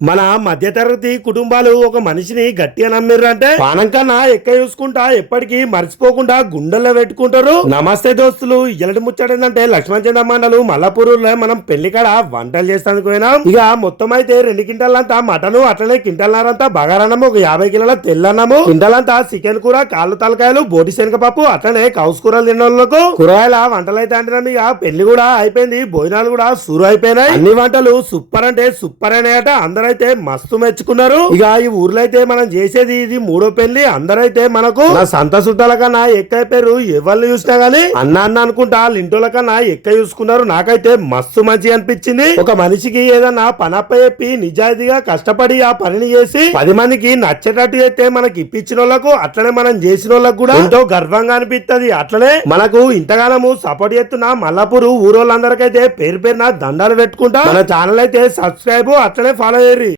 మన మధ్యతరగతి కుటుంబాలు ఒక మనిషిని గట్టిగా నమ్మిర్రంటే పానం కన్నా ఎక్క చూసుకుంటా ఎప్పటికీ మర్చిపోకుండా గుండెల్లో పెట్టుకుంటారు. నమస్తే దోస్తులు ఎలటి ముచ్చటేందంటే లక్ష్మణ్ చంద్ర మండలు మల్లపూరులో మనం పెళ్ళి కాడ వంటలు చేస్తానికి పోయినాం. ఇక మొత్తం అయితే రెండు కింటాలంతా మటన్ అట్లనే కింటాలన్నారంతా బగారన్నము ఒక యాభై కిలోల తెల్లన్నము. కింటాలంతా చికెన్ కూర కాళ్ళు తలకాయలు బోటి శనగపప్పు అట్లనే కౌసు కూరలు కూరగాయల వంటలు అయితే అంటున్నాం ఇక పెళ్ళి కూడా అయిపోయింది భోజనాలు కూడా సురు అయిపోయినాయి. అన్ని వంటలు సూపర్ అంటే సూపర్ అనేట అందరైతే మస్తు మెచ్చుకున్నారు ఇక ఈ ఊర్లో అయితే మనం చేసేది ఇది మూడో పెళ్ళి అందరైతే మనకు నా సంత చుట్టాల కన్నా ఎక్క పేరు ఎవరిని చూసినా గానీ అన్న అన్న అనుకుంటా లింటోల కన్నా ఎక్క చూసుకున్నారు. నాకైతే మస్తు మంచి అనిపించింది. ఒక మనిషికి ఏదన్నా పనప్ప చెప్పి నిజాయితీగా కష్టపడి ఆ పనిని చేసి పది మందికి నచ్చేటట్టు అయితే మనకి ఇప్పించిన వాళ్ళకు అట్లనే మనం చేసిన వాళ్ళకు కూడా ఎంతో గర్వంగా అనిపిస్తది అట్లనే మనకు ఇంతగానము సపోర్ట్ చేస్తున్న మల్లపూరు ఊరోళ్ళందరికైతే పేరు పేరున దండాలు పెట్టుకుంటా మన ఛానల్ అయితే సబ్స్క్రైబ్ అట్లనే ఫాలో చేయరు.